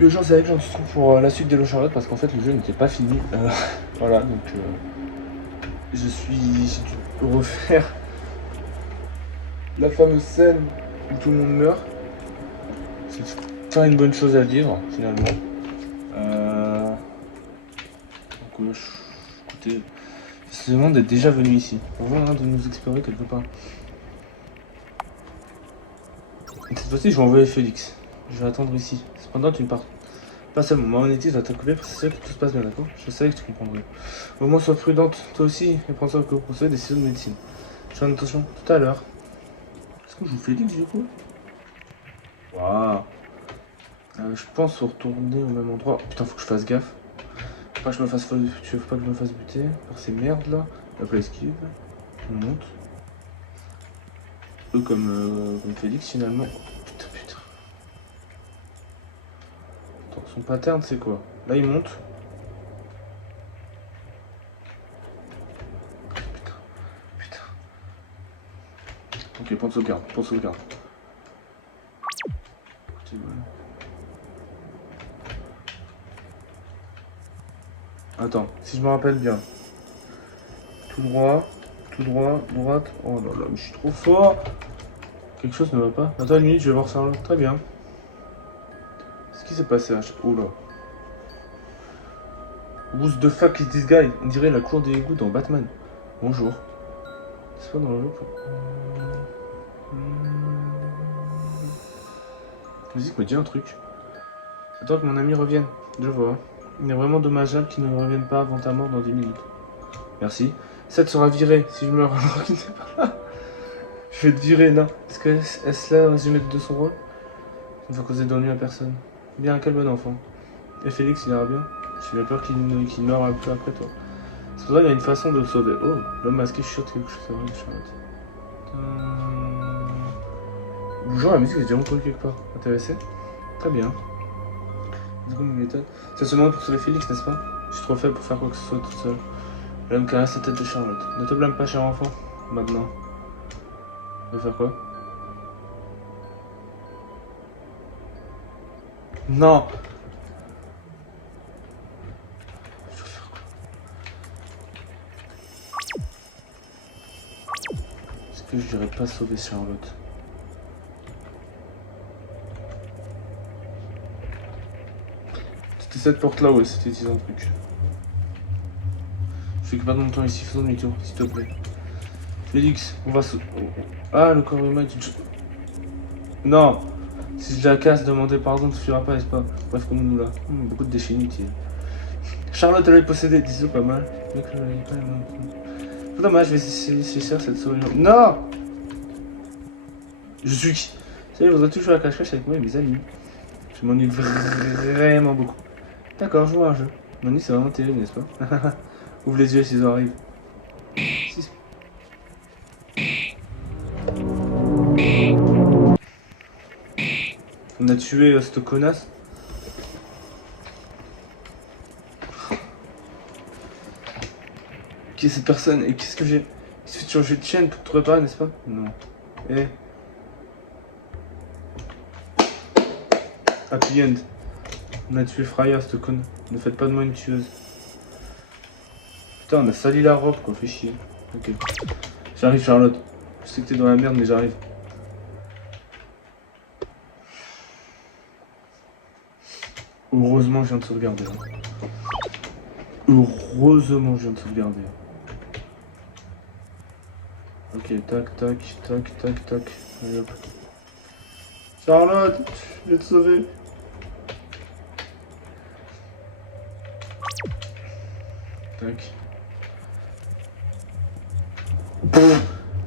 L'urgence avec j'en trouve pour la suite d'Hello Charlotte parce qu'en fait le jeu n'était pas fini. Voilà, donc j'ai dû refaire la fameuse scène où tout le monde meurt. C'est pas une bonne chose à dire finalement. Donc écoutez, c'est vraiment d'être déjà venu ici. On va de nous explorer quelque part. Et cette fois-ci je vais envoyer Félix. Je vais attendre ici. Cependant tu ne pars pas seulement. Ma honnêteté va t'accomplir pour s'assurer que tout se passe bien, d'accord? Je savais que tu comprendrais. Au moins sois prudente, toi aussi, et prends soin que vous conseillez des décisions de médecine. Je fais attention tout à l'heure. Est-ce que je vous Félix du coup? Waouh. Je pense retourner au même endroit. Putain, faut que je fasse gaffe. Faut pas que je me fasse, tu veux pas que je me fasse buter par ces merdes là. Hop là, esquive. On monte. Eux comme Félix finalement. Putain, putain. Attends, son pattern c'est quoi? Là il monte. Putain, putain. Ok, point de sauvegarde, point de sauvegarde. Attends, si je me rappelle bien. Tout droit, droite. Oh là là, mais je suis trop fort. Quelque chose ne va pas. Attends une minute, je vais voir ça là. Très bien. Qu'est-ce qui s'est passé? Oh là. Who the fuck is this guy? On dirait la cour des égouts dans Batman. Bonjour. C'est pas dans le jeu. La musique me dit un truc. Attends que mon ami revienne. Je vois. Il est vraiment dommageable qu'il ne revienne pas avant ta mort dans 10 minutes. Merci. Seth sera viré si je meurs alors qu'il n'est pas là. Je vais te virer, non. Est-ce là le résumé de son rôle? Il ne faut causer d'ennui à personne. Bien, quel bon enfant. Et Félix, il ira bien? J'ai bien peur qu'il meure un peu après toi. C'est pour ça qu'il y a une façon de le sauver. Oh, l'homme masqué chuchote quelque chose à Charlotte. Bonjour, la musique est déjà entendue quelque part. Intéressé? Très bien. Du coup, une méthode. C'est seulement pour sauver Félix, n'est-ce pas? Je suis trop faible pour faire quoi que ce soit tout seul. L'homme caresse la tête de Charlotte. Ne te blâme pas, cher enfant. Maintenant. On va faire quoi? Non! Je vais faire quoi? Est-ce que je dirais pas sauver Charlotte? C'était cette porte-là, ouais, c'était un truc. Je fais que pas de mon temps ici, faisons demi-tour, s'il te plaît. Félix, on va se... Ah, le corps humain est une... Non! Si je la casse, demander pardon ne suffira pas, n'est-ce pas? Bref, comme nous là. Beaucoup de déchets inutiles. Charlotte, elle est possédée, disons pas mal. C'est dommage, je vais essayer cette souris. Non! Je suis qui? Vous savez, je voudrais toujours la cache-cache avec moi et mes amis. Je m'ennuie vraiment beaucoup. D'accord, je vois un jeu. M'ennuie, c'est vraiment terrible, n'est-ce pas? Ouvre les yeux s'ils arrivent. On a tué cette connasse. Qui est cette personne? Et qu'est-ce que j'ai? Il suffit de changer de chaîne pour te réparer, n'est-ce pas? Non. Eh. Happy End. On a tué Freya, cette conne. Ne faites pas de moi une tueuse. Putain, on a sali la robe, quoi. Fait chier. Ok. J'arrive, Charlotte. Je sais que t'es dans la merde, mais j'arrive. Heureusement, je viens de sauvegarder. Heureusement, je viens de sauvegarder. Ok, tac, tac, tac, tac, tac. Allez hop. Charlotte, je vais te sauver. Tac.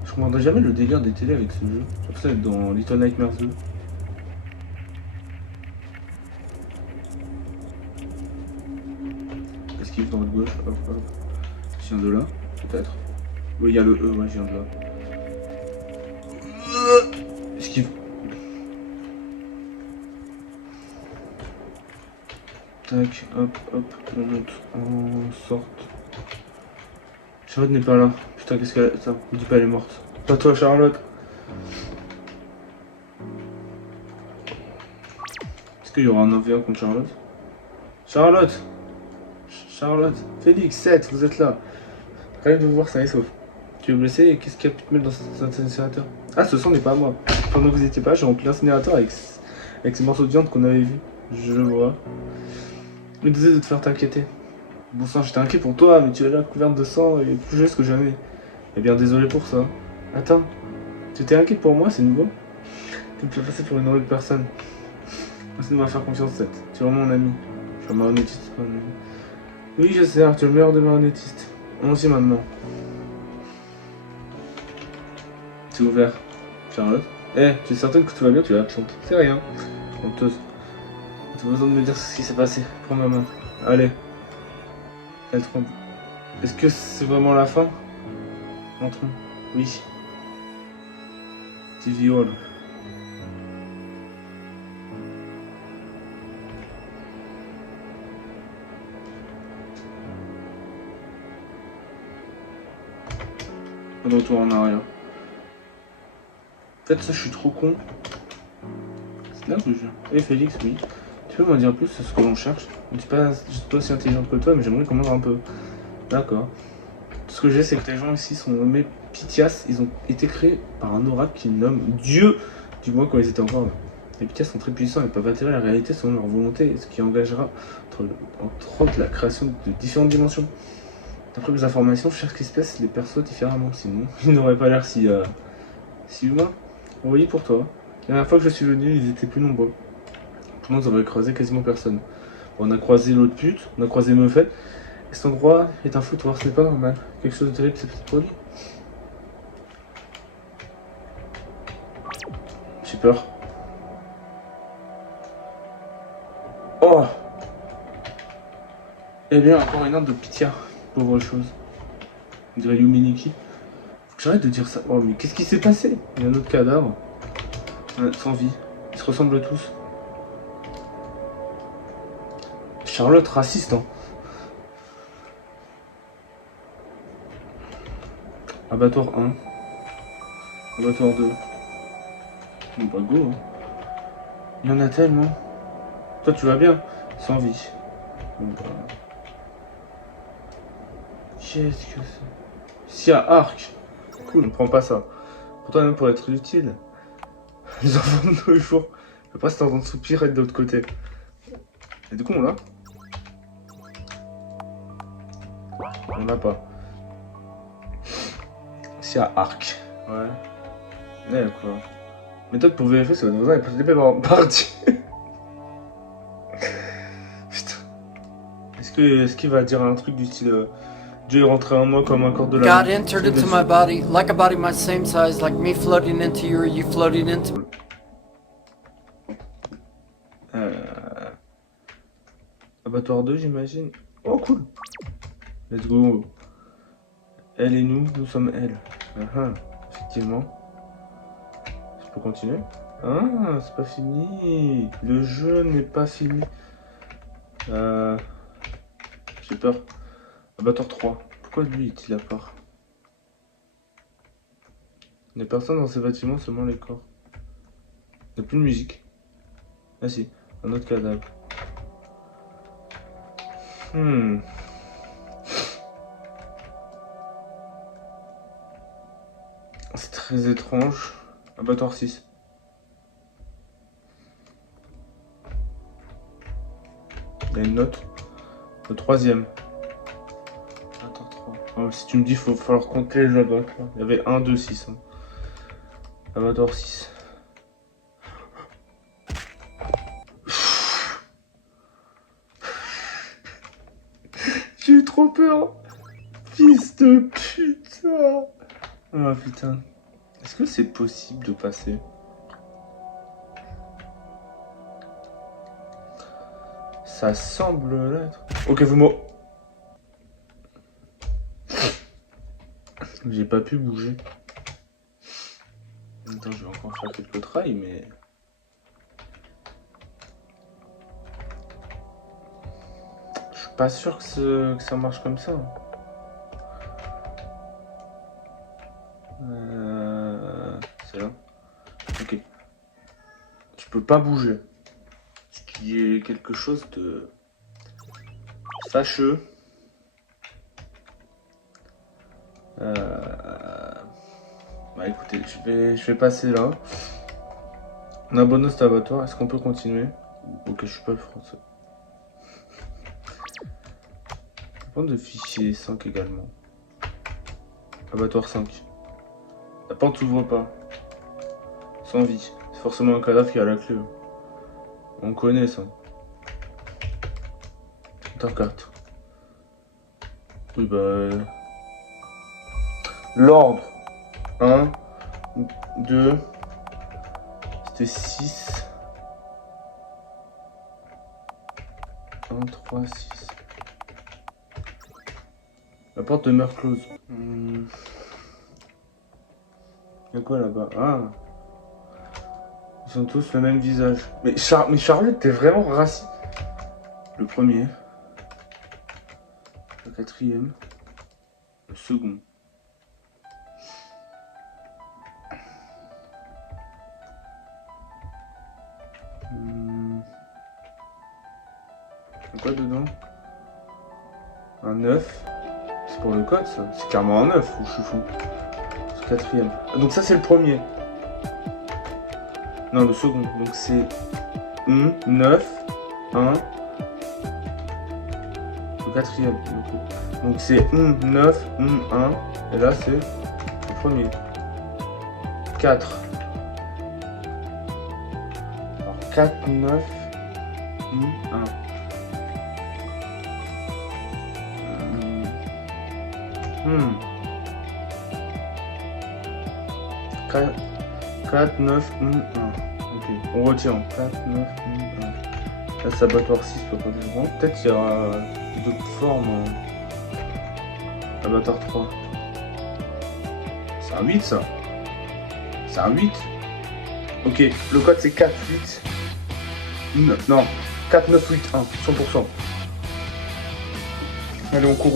Je comprendrai jamais le délire des télés avec ce jeu. J'ai l'impression d'être dans Little Nightmares 2. Esquive dans votre gauche, hop hop. Je viens de là, peut-être. Oui, il y a le E, ouais, je viens de là. Esquive. Tac, hop, hop, on monte, on sorte. Charlotte n'est pas là. Putain, qu'est-ce qu'elle a... Attends, me dis pas elle est morte. Pas toi, Charlotte. qu'il y aura un 9v1 contre Charlotte? Charlotte! Charlotte! Félix, 7, vous êtes là. Rien de vous voir ça et sauf. Tu es blessé et qu'est-ce qu'il y a pu te mettre dans cet incinérateur? Ah, ce sang n'est pas à moi. Pendant que vous étiez pas, j'ai rempli l'incinérateur avec ces morceaux de viande qu'on avait vus. Je vois. Je me disais de te faire t'inquiéter. Bon sang, j'étais inquiet pour toi, mais tu es là couverte de sang et plus juste que jamais. Eh bien, désolé pour ça. Attends, tu t'es inquiet pour moi, c'est nouveau? Tu me fais passer pour une horrible personne. Merci de me faire confiance, Seth. Tu es vraiment mon ami. Je suis un marionnettiste, pas un ami. Oui, je sais, tu es le meilleur des marionnettistes. Moi aussi maintenant. C'est ouvert. Charlotte. Eh, tu es certaine que tout va bien? Tu es absente. C'est rien. Honteuse. Tu as besoin de me dire ce qui s'est passé. Prends ma main. Allez. Elle tremble. Est-ce que c'est vraiment la fin? Entrons. Oui. Tu violes. Pas de retour en arrière. En fait, ça, je suis trop con. C'est là que je... Eh Félix, oui. Tu peux m'en dire plus sur ce que l'on cherche? Je suis pas aussi intelligente que toi, mais j'aimerais comprendre un peu. D'accord. Tout ce que j'ai, c'est que les gens ici sont nommés Pythias. Ils ont été créés par un oracle qu'ils nomment Dieu, du moins quand ils étaient encore là. Les Pythias sont très puissants et peuvent altérer la réalité selon leur volonté, ce qui engagera entre autres la création de différentes dimensions. D'après mes informations, chaque espèce les perçoit différemment, sinon ils n'auraient pas l'air si humains. Oui, pour toi. La dernière fois que je suis venu, ils étaient plus nombreux. Tout le monde aurait croisé quasiment personne. Bon, on a croisé l'autre pute, on a croisé Meufette. Et cet endroit est un foutoir, ce n'est pas normal. Quelque chose de terrible s'est produit. J'ai peur. Oh! Eh bien, encore une arme de Pythia. Pauvre chose. On dirait Yuminiki. Faut que j'arrête de dire ça. Oh, mais qu'est-ce qui s'est passé? Il y a un autre cadavre. Sans vie. Ils se ressemblent tous. Charlotte, raciste, hein. Abattoir 1. Abattoir 2. Bon, bah, go, hein. Il y en a tellement. Toi, tu vas bien? Sans vie. Bon, bah... Qu'est-ce que c'est? Si à arc. Cool, on prend pas ça. Pourtant, même pour être utile. Les enfants de nos jours. Je sais pas si t'entends soupirer de l'autre côté. Et du coup, on l'a? On l'a pas. Si à arc. Ouais. Ouais, quoi. Méthode pour vérifier si votre voisin est possédé par parti. Putain. Est-ce qu'il va dire un truc du style Dieu est rentré en moi comme un corps de la... God entered into my body, like a body my same size, like me floating into you or you floating into... Abattoir 2, j'imagine. Oh, cool. Let's go. Elle et nous sommes elle. Effectivement. Je peux continuer? Ah, c'est pas fini. Le jeu n'est pas fini. J'ai peur. Abattoir 3. Pourquoi lui est-il à part? Il n'y a personne dans ces bâtiments, seulement les corps. Il n'y a plus de musique. Ah si, un autre cadavre. C'est très étrange. Abattoir 6. Il y a une note. Le troisième. Abattoir 3. Oh, si tu me dis, il faut falloir compter les abattoirs. Il y avait 1, 2, 6. Hein. Abattoir 6. J'ai eu trop peur. Fils de putain. Oh putain. Est-ce que c'est possible de passer? Ça semble l'être. Ok, vous m'en... J'ai pas pu bouger. Attends, je vais encore faire quelques trails, mais... Je suis pas sûr que ça marche comme ça. C'est là. Ok. Tu peux pas bouger. qui est quelque chose de fâcheux. Bah écoutez, je vais passer là. On a bonus d'abattoir, est-ce qu'on peut continuer? Ok, je suis pas le français. Bande de fichiers 5 également. Abattoir 5. La porte s'ouvre pas. Sans vie. C'est forcément un cadavre qui a la clé. On connaît ça. Intercarte. Oui bah... L'ordre. 1, 2... C'était 6. 1, 3, 6. La porte demeure close. Y'a quoi là-bas? Ah. Ils ont tous le même visage. Mais Charlotte, t'es vraiment raciste. Le premier. Le quatrième. Le second. Y'a quoi dedans? Un 9. C'est pour le code ça? C'est carrément un 9 ou je suis fou? C'est le quatrième. Ah, donc ça c'est le premier. Non, le second. Donc c'est 9, 1. Le quatrième. Donc c'est 9, 1. Et là c'est le premier. 4. Alors 4, 9, 1. 4, 9, 1. Ok, on retient. 4, 9, 1. Là, c'est abattoir 6, peut pas plus grand. Peut-être qu'il y aura d'autres formes. Abattoir 3. C'est un 8 ça. C'est un 8. Ok, le code c'est 4, 8. 9, non, 4, 9, 8, 1. 100%. Allez, on court.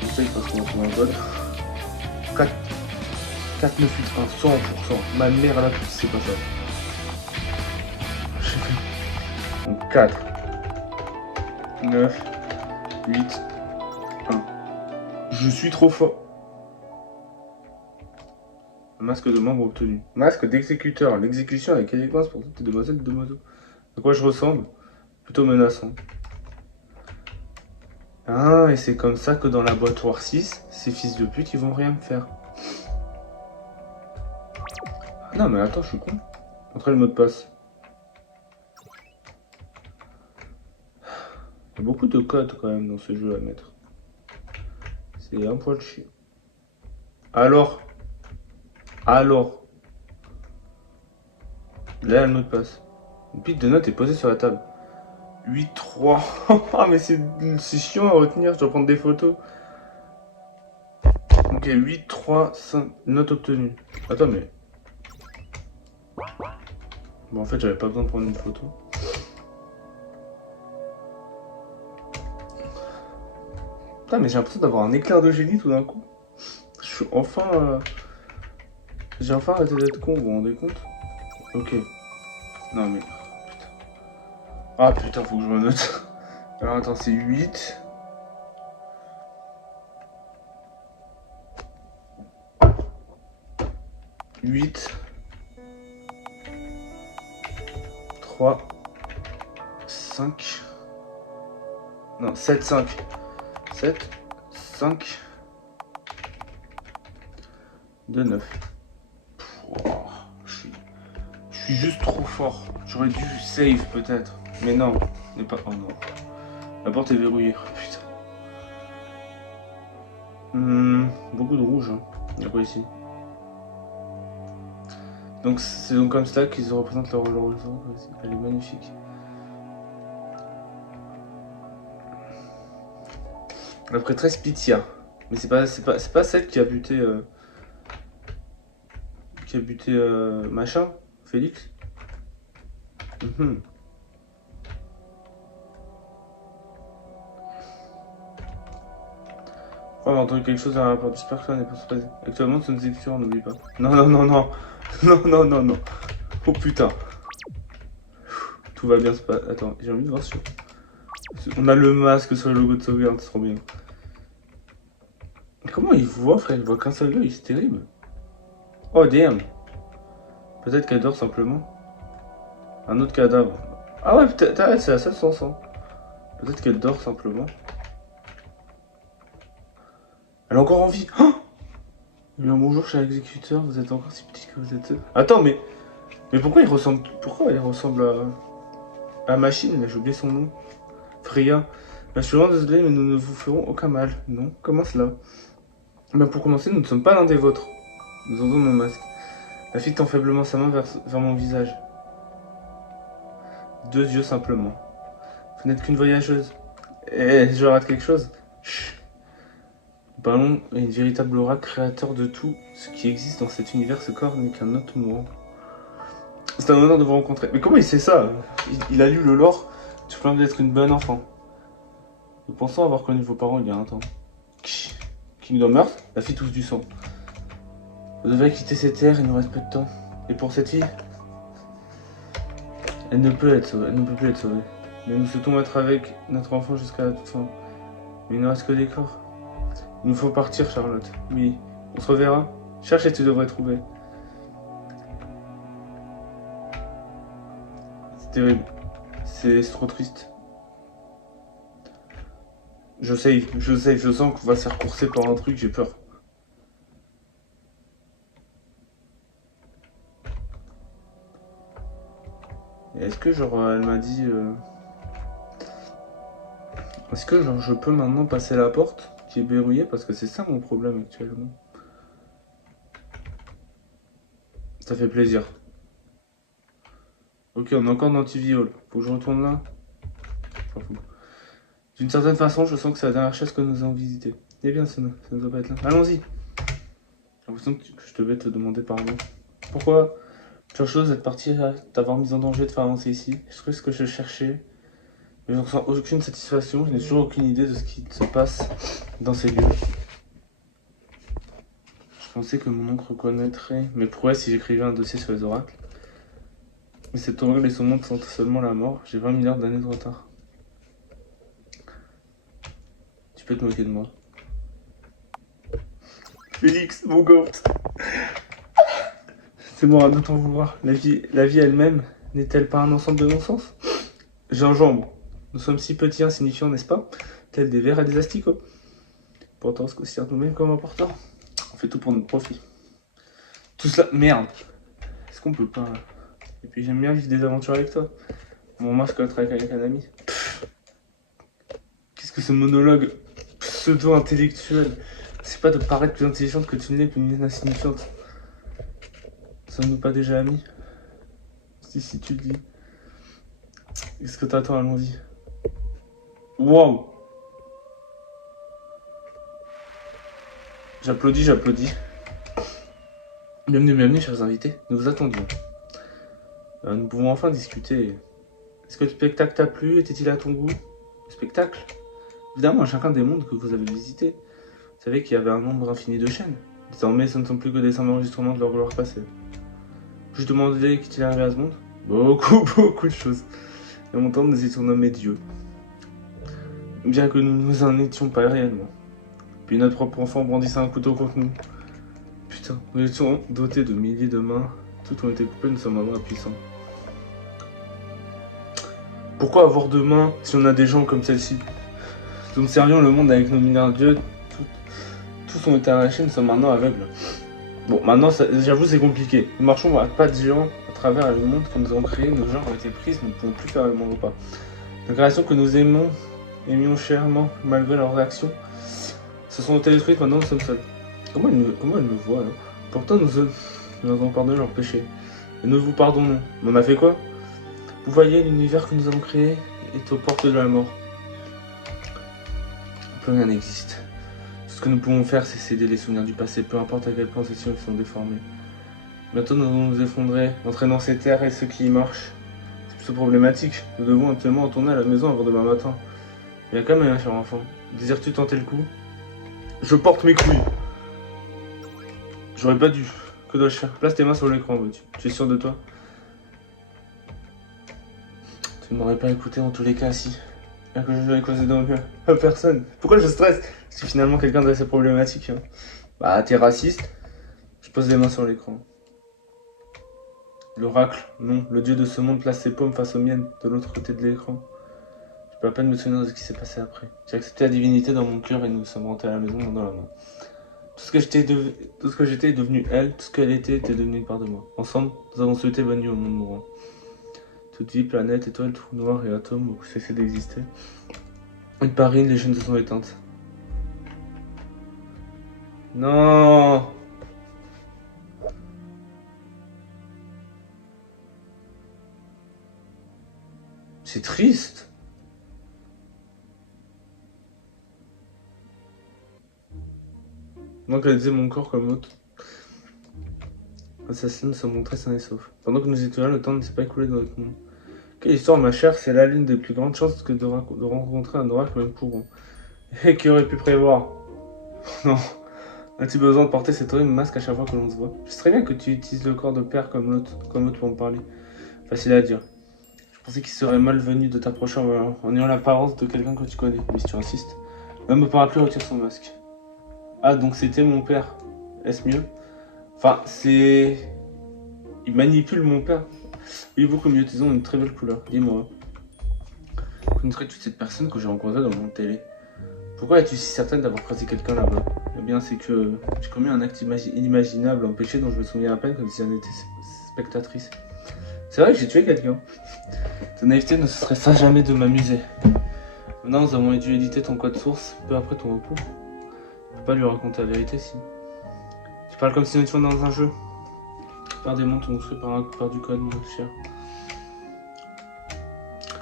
Je sais parce qu'on va trouver un code. 4, 9, 8, 1, 100%. Ma mère là, c'est pas ça. Donc 4, 9, 8, 1. Je suis trop fort. Masque de membre obtenu. Masque d'exécuteur. L'exécution avec élégance pour toutes les demoiselles et demoiselles. À quoi je ressemble? Plutôt menaçant. Ah, et c'est comme ça que dans l'abattoir 6, ces fils de pute, ils vont rien me faire. Ah non, mais attends, je suis con. Montrer le mot de passe. Il y a beaucoup de codes quand même dans ce jeu à mettre. C'est un poil chiant. Alors. Là, il y a le mot de passe. Une pile de notes est posée sur la table. 8, 3. Ah, mais c'est chiant à retenir, je dois prendre des photos. Ok, 8, 3, 5. Note obtenue. Attends, mais. Bon, en fait, j'avais pas besoin de prendre une photo. Putain, mais j'ai l'impression d'avoir un éclair de génie tout d'un coup. Je suis enfin. J'ai enfin arrêté d'être con, vous vous rendez compte? Ok. Non, mais. Putain. Ah putain, faut que je me note. Alors attends, c'est 8. « 8, 3, 5, non, 7, 5, 7, 5, 2, 9. Je suis juste trop fort. J'aurais dû save peut-être. Mais non, n'est pas. Oh non. La porte est verrouillée. Putain. Beaucoup de rouge. Hein. Il y a quoi ici? Donc c'est donc comme ça qu'ils représentent leur horizon. Elle est magnifique. La prêtresse Pythia. Mais c'est pas celle qui a buté machin, Félix. On a entendu quelque chose dans la porte. J'espère que ça n'est pas surprise. Actuellement, c'est une exécution, n'oublie pas. Non. Non. Oh putain. tout va bien se passer. Attends, j'ai envie de voir sur... On a le masque sur le logo de sauvegarde, c'est trop bien. Comment il voit, frère? Il voit qu'un seul œil, c'est terrible. Oh, damn. Peut-être qu'elle dort simplement. Un autre cadavre. Ah ouais, peut-être, ah, c'est la seule sans sang. Peut-être qu'elle dort simplement. Elle est encore en vie. Oh, il y a un bonjour chez l'exécuteur, vous êtes encore si petit que vous êtes. Attends, mais pourquoi il ressemble... Pourquoi elle ressemble à la machine, là, j'ai oublié son nom. Freya. Je suis vraiment désolé, mais nous ne vous ferons aucun mal. Non, comment cela? Ben pour commencer, nous ne sommes pas l'un des vôtres. Nous entendons nos masques. La fille tend faiblement sa main vers mon visage. 2 yeux simplement. Vous n'êtes qu'une voyageuse. Eh, je rate quelque chose? Chut. Nous parlons à une véritable aura créateur de tout ce qui existe dans cet univers. Ce corps n'est qu'un autre mourant. C'est un honneur de vous rencontrer. Mais comment il sait ça? Il a lu le lore. Tu plains d'être une bonne enfant. Nous pensons avoir connu vos parents il y a un temps. Kingdom Hearts, la fille tousse du sang. Vous devez quitter ces terres, il nous reste peu de temps. Et pour cette fille, elle ne peut être sauvée, elle ne peut plus être sauvée. Mais nous souhaitons être avec notre enfant jusqu'à la toute fin. Mais il ne reste que des corps. Il nous faut partir, Charlotte. Oui, on se reverra. Cherche et tu devrais trouver. C'est terrible. C'est trop triste. Je sens qu'on va se faire courser par un truc, j'ai peur. Est-ce que genre elle m'a dit est-ce que genre je peux maintenant passer la porte qui est verrouillée parce que c'est ça mon problème actuellement. Ça fait plaisir. Ok, on est encore dans l'antiviol. Faut que je retourne là. D'une certaine façon, je sens que c'est la dernière chaise que nous avons visitée. Eh bien, ça ne doit pas être là. Allons-y. J'ai l'impression que je devais te demander pardon. Pourquoi? Toute chose d'être parti, t'avoir mis en danger de faire avancer ici. Je trouvais ce que je cherchais. Mais je ne ressens aucune satisfaction. Je n'ai toujours aucune idée de ce qui se passe dans ces lieux. Je pensais que mon oncle reconnaîtrait mes prouesses si j'écrivais un dossier sur les oracles. Mais cet oracle et son monde sentent seulement la mort. J'ai 20 milliards d'années de retard. Tu peux te moquer de moi. Félix, mon goat. C'est moi, de t'en vouloir. La vie elle-même n'est-elle pas un ensemble de non-sens? Gingembre. Nous sommes si petits, insignifiants, n'est-ce pas? Tels des vers et des asticots. Pourtant, on se considère nous-mêmes comme importants. On fait tout pour notre profit. Tout cela, merde. Est-ce qu'on peut pas... Et puis j'aime bien vivre des aventures avec toi. Mon masque avec un ami. Qu'est-ce que ce monologue pseudo-intellectuel? C'est pas de paraître plus intelligente que tu ne l'es, plus insignifiante. Ne sommes-nous pas déjà amis? Si tu le dis. Qu'est-ce que t'attends? Allons-y. Wow! J'applaudis. Bienvenue, chers invités. Nous vous attendions. Nous pouvons enfin discuter. Est-ce que le spectacle t'a plu? Était-il à ton goût? Le spectacle? Évidemment, à chacun des mondes que vous avez visités. Vous savez qu'il y avait un nombre infini de chaînes. Désormais, ce ne sont plus que des simples enregistrements de leur gloire passée. Je demandais qu'est-il arrivé à ce monde? Beaucoup de choses. Et en mon temps, nous étions nommés dieux. Bien que nous en étions pas réellement. Puis notre propre enfant brandissait un couteau contre nous. Putain, nous étions dotés de milliers de mains. Toutes ont été coupées, nous sommes maintenant impuissants. Pourquoi avoir deux mains si on a des jambes comme celle-ci? Nous servions le monde avec nos milliards de dieux. Tous ont été arrachés, nous sommes maintenant aveugles. Bon, maintenant, j'avoue, c'est compliqué. Nous marchons à pas de géants à travers le monde que nous avons créé. Nos genres ont été prises, nous ne pouvons plus faire le moindre pas. Les créations que nous aimions chèrement, malgré leurs actions, se sont détruites, maintenant nous sommes seuls. Comment elle me voit, là? Pourtant, nous avons pardonné leurs péchés. Et nous vous pardonnons. Mais on a fait quoi? Vous voyez, l'univers que nous avons créé est aux portes de la mort. Plus rien n'existe. Tout ce que nous pouvons faire, c'est céder les souvenirs du passé, peu importe à quel point ceux-ci sont déformés. Bientôt, nous allons nous effondrer, entraînant ces terres et ceux qui y marchent. C'est plutôt problématique. Nous devons actuellement retourner à la maison avant demain matin. Il y a quand même un cher enfant. Désires-tu tenter le coup? Je porte mes couilles. J'aurais pas dû. Que dois-je faire? Place tes mains sur l'écran, veux-tu? Tu es sûr de toi? Tu ne m'aurais pas écouté en tous les cas si. Bien que je vais causer dans mieux à personne. Pourquoi je stresse? Parce que finalement quelqu'un de assez problématique. Hein. Bah t'es raciste. Je pose les mains sur l'écran. L'oracle, non. Le dieu de ce monde place ses paumes face aux miennes de l'autre côté de l'écran. Je peux à peine me souvenir de ce qui s'est passé après. J'ai accepté la divinité dans mon cœur et nous sommes rentrés à la maison main dans la main. Tout ce que j'étais est devenu elle, tout ce qu'elle était devenu une part de moi. Ensemble, nous avons souhaité bonne nuit au monde mourant. Toute vie, planète, étoile, trou noir et atomes ont cessé d'exister. Une par une, les chaînes se sont éteintes. Non! C'est triste. Donc elle disait mon corps comme l'autre. Assassin se montrait sain et sauf. Pendant que nous étions là, le temps ne s'est pas écoulé dans notre monde. Quelle histoire, ma chère, c'est là l'une des plus grandes chances que de rencontrer un oracle même courant. Et qui aurait pu prévoir? Non. As-tu besoin de porter cet horrible masque à chaque fois que l'on se voit? Je sais très bien que tu utilises le corps de père comme l'autre pour me parler. Facile à dire. Je pensais qu'il serait malvenu de t'approcher en ayant l'apparence de quelqu'un que tu connais. Mais si tu insistes. Même au parapluie retire son masque. Ah, donc c'était mon père. Est-ce mieux? Enfin, c'est... Il manipule mon père. Oui, beaucoup mieux. Ils ont une très belle couleur. Dis-moi. Connaîtrais-tu cette personne que j'ai rencontrée dans mon télé? Pourquoi es-tu si certaine d'avoir croisé quelqu'un là-bas? Eh bien, c'est que j'ai commis un acte inimaginable, un péché dont je me souviens à peine comme si j'en étais spectatrice. C'est vrai que j'ai tué quelqu'un. Ta naïveté ne serait ça jamais de m'amuser. Maintenant, nous avons dû éditer ton code source peu après ton repos. Je peux pas lui raconter la vérité si. Tu parles comme si nous étions dans un jeu. Faire des montres construits par du code, mon cher.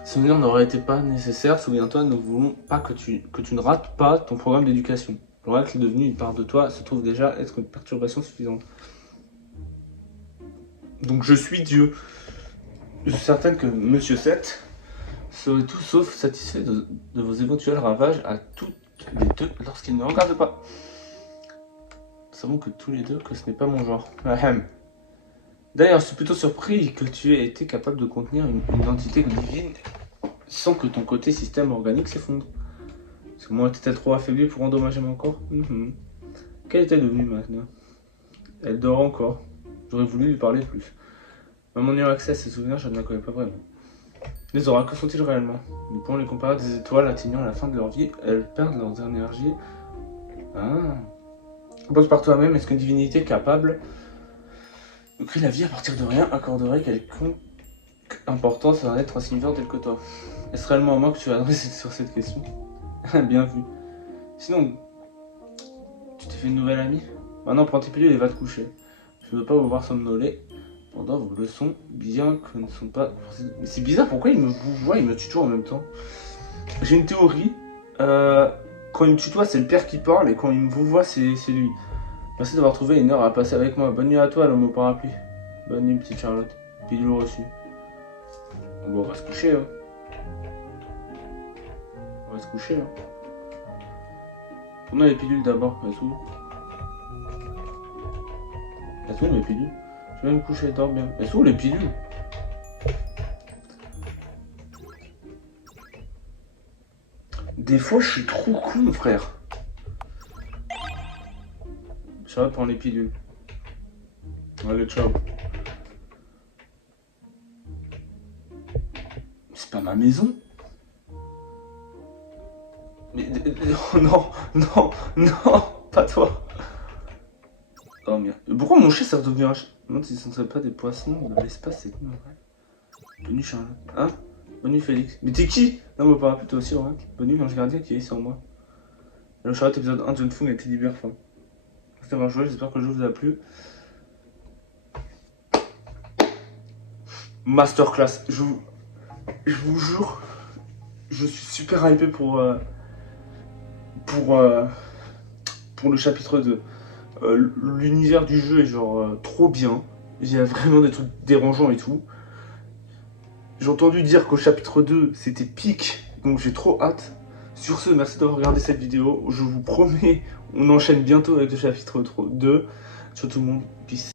Souvenir n'aurait été pas nécessaire, souviens-toi, nous voulons pas que tu ne rates pas ton programme d'éducation. L'oracle est devenu une part de toi, se trouve déjà être une perturbation suffisante. Donc je suis Dieu. Je suis certaine que Monsieur 7 serait tout sauf satisfait de vos éventuels ravages à toutes les deux lorsqu'il ne regarde pas. Nous savons que tous les deux que ce n'est pas mon genre. Ahem. D'ailleurs, je suis plutôt surpris que tu aies été capable de contenir une entité divine sans que ton côté système organique s'effondre. Parce que moi, t'étais trop affaibli pour endommager mon corps. Qu'elle était devenue maintenant? Elle dort encore. J'aurais voulu lui parler plus. Même en ayant accès à ses souvenirs, je ne la connais pas vraiment. Les oracles, que sont-ils réellement? Nous pouvons les comparer à des étoiles atteignant la fin de leur vie. Elles perdent leur énergie. Ah. Pose par toi-même, est-ce qu'une divinité capable de créer la vie à partir de rien accorderait quelconque importance à un être insignifiant tel que toi? Est-ce réellement à moi que tu vas adresser sur cette question? Bien vu. Sinon, tu t'es fait une nouvelle amie? Maintenant, prends tes pilules et va te coucher. Je ne veux pas vous voir somnoler pendant vos leçons, bien que ne sont pas... Mais c'est bizarre, pourquoi il me voit, il me tutoie en même temps? J'ai une théorie. Quand il me tutoie, c'est le père qui parle, et quand il me voit, c'est lui. Merci d'avoir trouvé une heure à passer avec moi. Bonne nuit à toi, l'homme au parapluie. Bonne nuit, petite Charlotte. Pilule reçue. Bon, on va se coucher, hein. On va se coucher, hein. Prenons les pilules d'abord, elles sont où? Elles sont où les pilules? Je vais me coucher, dors bien. Elles sont où les pilules? Des fois, je suis trop con, frère. Charlotte prend les pilules. Allez, ciao. C'est pas ma maison? Mais oh non, non, non, pas toi. Oh merde. Pourquoi mon chat s'est redevenu un chat? Non, si ce ne serait pas des poissons dans l'espace, c'est quoi, vrai? Bonne nuit, Charlotte. Hein? Bonne nuit, Félix. Mais t'es qui? Non, mais pas toi aussi, ouais. Bonne nuit, l'ange gardien qui est sur moi. Hello, Charlotte, épisode 1, John Fung et Teddy Bear fin. Merci d'avoir joué, j'espère que le jeu vous a plu. Masterclass, je vous jure, je suis super hypé pour le chapitre 2. L'univers du jeu est genre trop bien. Il y a vraiment des trucs dérangeants et tout. J'ai entendu dire qu'au chapitre 2 c'était pique, donc j'ai trop hâte. Sur ce, merci d'avoir regardé cette vidéo. Je vous promets, on enchaîne bientôt avec le chapitre 2. Ciao tout le monde, peace.